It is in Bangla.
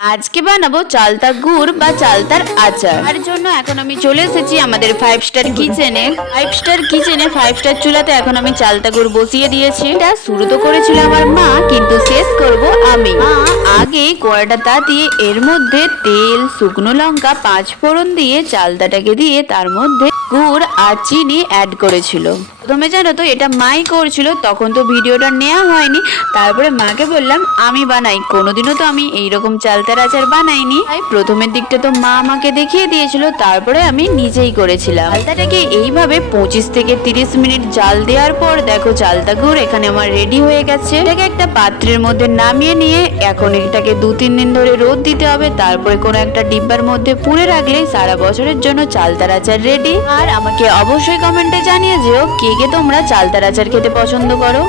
আজকে বানাবো চালতা গুড় বা চালতার আচার। তার জন্য এখন আমি চলে এসেছি আমাদের 5 স্টার কিচেনে। 5 স্টার কিচেনে 5 স্টার চুলাতে এখন আমি চালতা গুড় বসিয়ে দিয়েছি। এটা শুরু তো করেছিল আমার মা, কিন্তু শেষ করব আমি। মা আগে কড়াটা তাতিয়ে এর মধ্যে তেল, শুকনো লঙ্কা, 5 ফোড়ন দিয়ে চালতাটাকে দিয়ে তার মধ্যে গুড় আর চিনি অ্যাড করেছিল। প্রথমে জানো তো এটা মাই করছিল, তখন তো ভিডিওটা নেওয়া হয়নি। তারপরে মাকে বললাম আমি বানাই, কোনোদিনও তো আমি এইরকম চালতার আচার বানাইনি। তাই প্রথমের দিকটা তো মা আমাকে দেখিয়ে দিয়েছিল, তারপরে আমি নিজেই করেছিলাম। চালতাটাকে এইভাবে 25 থেকে 30 মিনিট জাল দেওয়ার পর দেখো চালতা গুড় এখানে আমার রেডি হয়ে গেছে। এটাকে একটা পাত্রের মধ্যে নামিয়ে নিয়ে এখন এটাকে 2-3 দিন ধরে রোদ দিতে হবে, তারপরে কোনো একটা ডিব্বার মধ্যে পুরে রাখলেই সারা বছরের জন্য চালতার আচার রেডি। আর আমাকে অবশ্যই কমেন্টে জানিয়ে যেও কে কে তোমরা চালতার আচার খেতে পছন্দ করো।